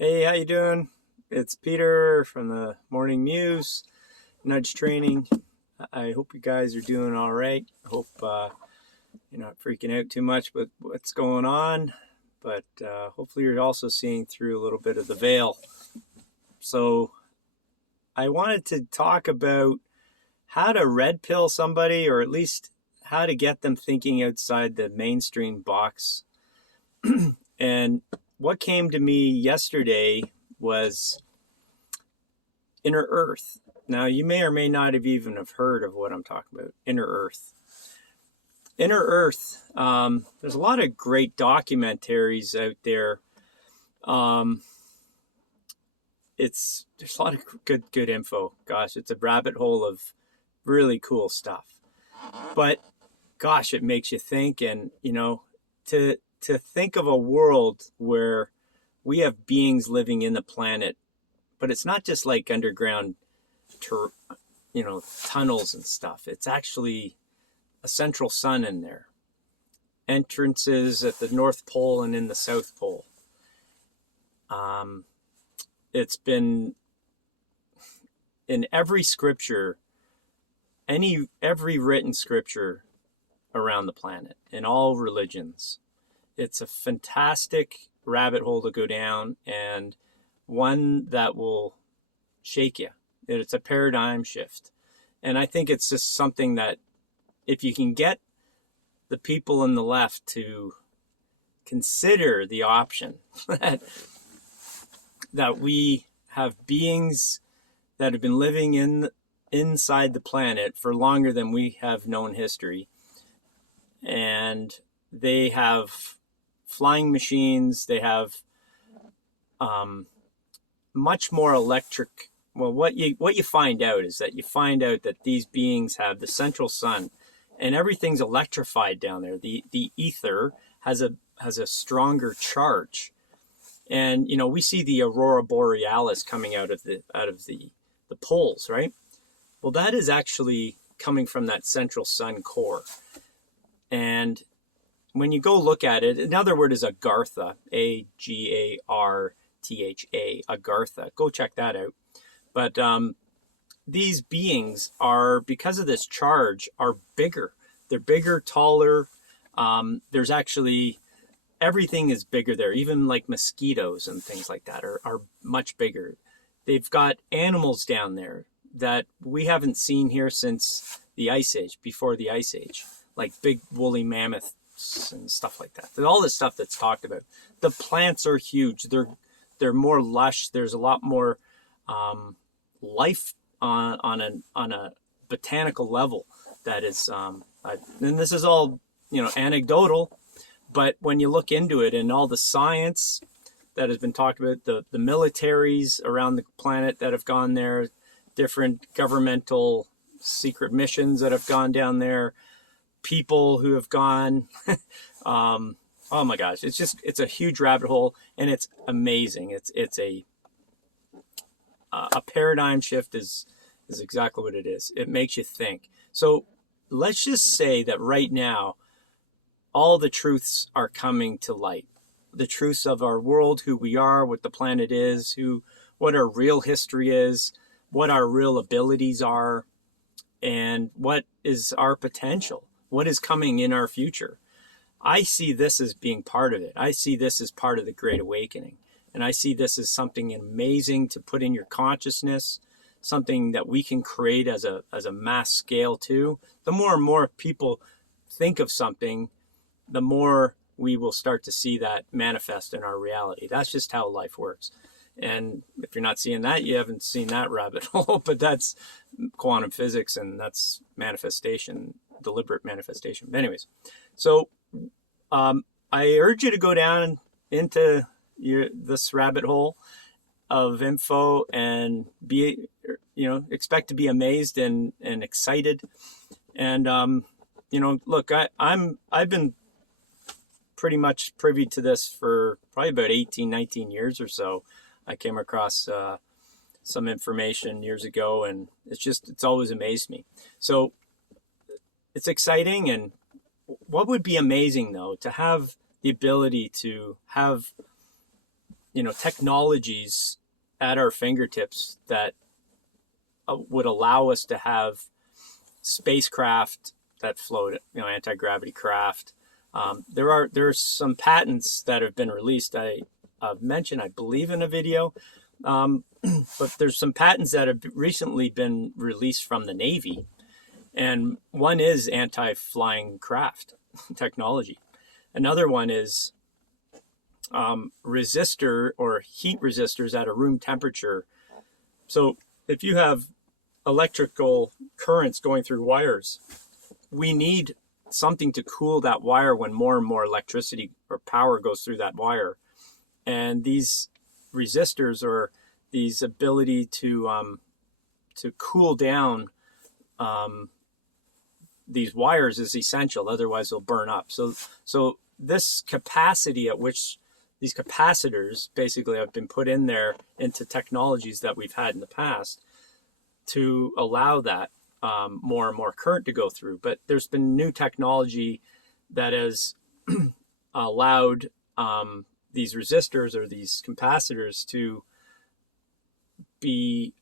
Hey, how you doing? It's Peter from the Morning Muse, Nudge Training. I hope you guys are doing all right. I hope you're not freaking out too much with what's going on, but hopefully you're also seeing through a little bit of the veil. So I wanted to talk about how to red pill somebody, or at least how to get them thinking outside the mainstream box. And what came to me yesterday was Inner Earth. Now, you may or may not have even have heard of what I'm talking about, Inner Earth. Inner Earth, there's a lot of great documentaries out there. Um, there's a lot of good info. Gosh, it's a rabbit hole of really cool stuff. But gosh, it makes you think, and to think of a world where we have beings living in the planet, but it's not just like underground, tunnels and stuff. It's actually a central sun in there. Entrances at the North Pole and in the South Pole. It's been in every scripture, every written scripture around the planet, in all religions. It's a fantastic rabbit hole to go down, and one that will shake you. It's a paradigm shift. And I think it's just something that if you can get the people in the left to consider the option that we have beings that have been living inside the planet for longer than we have known history, and they have flying machines, they have much more electric. Well, what you find out is that these beings have the central sun, and everything's electrified down there. The ether has a stronger charge, and we see the aurora borealis coming out of the poles, right? Well, that is actually coming from that central sun core. And when you go look at it, another word is Agartha, Agartha, Agartha. Go check that out. But these beings are, because of this charge, are bigger. They're bigger, taller. There's actually, everything is bigger there. Even like mosquitoes and things like that are much bigger. They've got animals down there that we haven't seen here since the Ice Age, before the Ice Age, like big woolly mammoths and stuff like that. All this stuff that's talked about. The plants are huge. They're more lush. There's a lot more life on a botanical level that is, and this is all anecdotal, but when you look into it and all the science that has been talked about, the militaries around the planet that have gone there, different governmental secret missions that have gone down there, people who have gone, oh my gosh, it's a huge rabbit hole, and it's amazing. It's a paradigm shift is exactly what it is. It makes you think. So let's just say that right now, all the truths are coming to light. The truths of our world, who we are, what the planet is, what our real history is, what our real abilities are, and what is our potential, what is coming in our future. I see this as being part of it. I see this as part of the Great Awakening. And I see this as something amazing to put in your consciousness, something that we can create as a mass scale too. The more and more people think of something, the more we will start to see that manifest in our reality. That's just how life works. And if you're not seeing that, you haven't seen that rabbit hole, but that's quantum physics, and that's manifestation, deliberate manifestation. But anyways, so I urge you to go down into this rabbit hole of info and be, expect to be amazed and excited. And, look, I've been pretty much privy to this for probably about 18, 19 years or so. I came across some information years ago, and it's always amazed me. So it's exciting. And what would be amazing, though, to have the ability to have technologies at our fingertips that would allow us to have spacecraft that float, anti-gravity craft. There's some patents that have been released. I've mentioned, I believe, in a video, but there's some patents that have recently been released from the Navy, and one is anti-flying craft technology. Another one is resistor or heat resistors at a room temperature. So if you have electrical currents going through wires, we need something to cool that wire when more and more electricity or power goes through that wire. And these resistors, or these ability to cool down these wires, is essential. Otherwise, they'll burn up. So this capacity at which these capacitors basically have been put in there into technologies that we've had in the past to allow that more and more current to go through. But there's been new technology that has allowed these resistors or these capacitors to be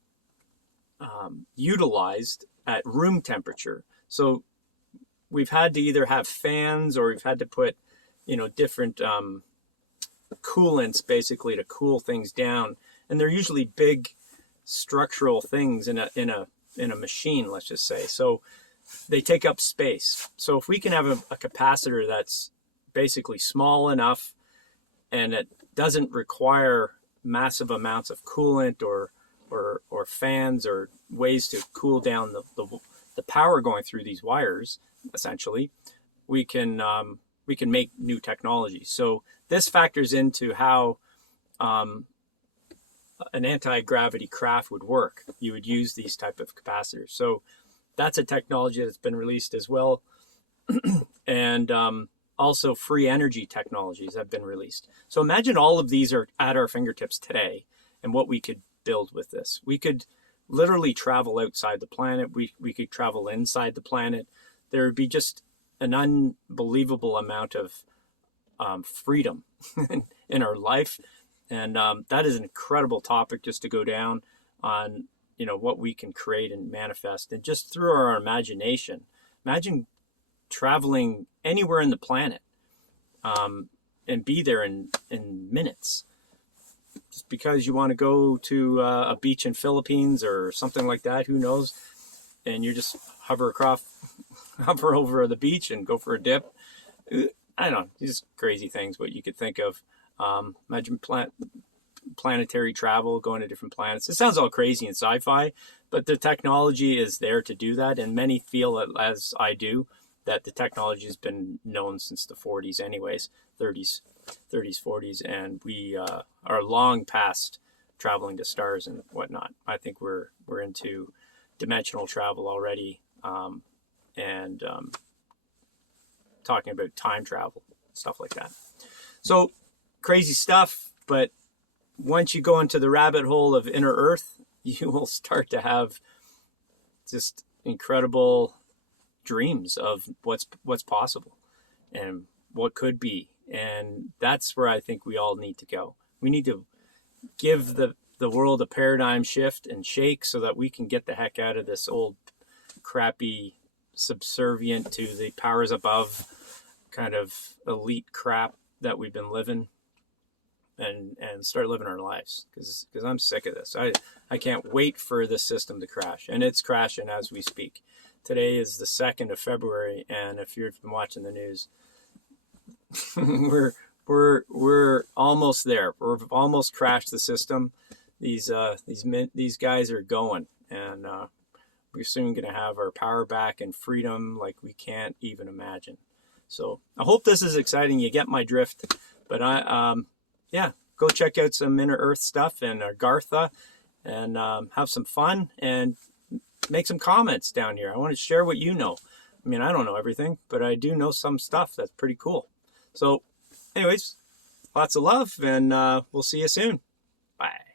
utilized at room temperature. So we've had to either have fans, or we've had to put, different coolants basically to cool things down. And they're usually big structural things in a machine, let's just say. So they take up space. So if we can have a capacitor that's basically small enough and it doesn't require massive amounts of coolant or fans or ways to cool down the power going through these wires, essentially, we can make new technology. So this factors into how an anti-gravity craft would work. You would use these type of capacitors. So that's a technology that's been released as well. And also free energy technologies have been released. So imagine all of these are at our fingertips today, and what we could build with this. We could literally travel outside the planet. We could travel inside the planet. There would be just an unbelievable amount of freedom in our life. And that is an incredible topic just to go down on, what we can create and manifest. And just through our imagination, imagine traveling anywhere in the planet and be there in minutes. Just because you want to go to a beach in Philippines or something like that, who knows? And you just hover over the beach and go for a dip. I don't know, these crazy things, what you could think of. Imagine planetary travel, going to different planets. It sounds all crazy and sci-fi, but the technology is there to do that. And many feel, as I do, that the technology has been known since the 40s anyways, 30s, 40s. And we are long past traveling to stars and whatnot. I think we're into dimensional travel already, and talking about time travel, stuff like that. So crazy stuff, but once you go into the rabbit hole of inner Earth, you will start to have just incredible dreams of what's possible and what could be. And that's where I think we all need to go. We need to give the world a paradigm shift and shake so that we can get the heck out of this old crappy, subservient to the powers above kind of elite crap that we've been living, and start living our lives, because I'm sick of this. I can't wait for the system to crash, and it's crashing as we speak. Today is the 2nd of February, and if you've been watching the news, we're almost there. We've almost crashed the system. These guys are going, and we're soon going to have our power back and freedom like we can't even imagine. So I hope this is exciting. You get my drift. But go check out some Inner Earth stuff in Agartha, and have some fun and make some comments down here. I want to share what you know. I mean, I don't know everything, but I do know some stuff that's pretty cool. So anyways, lots of love, and we'll see you soon. Bye.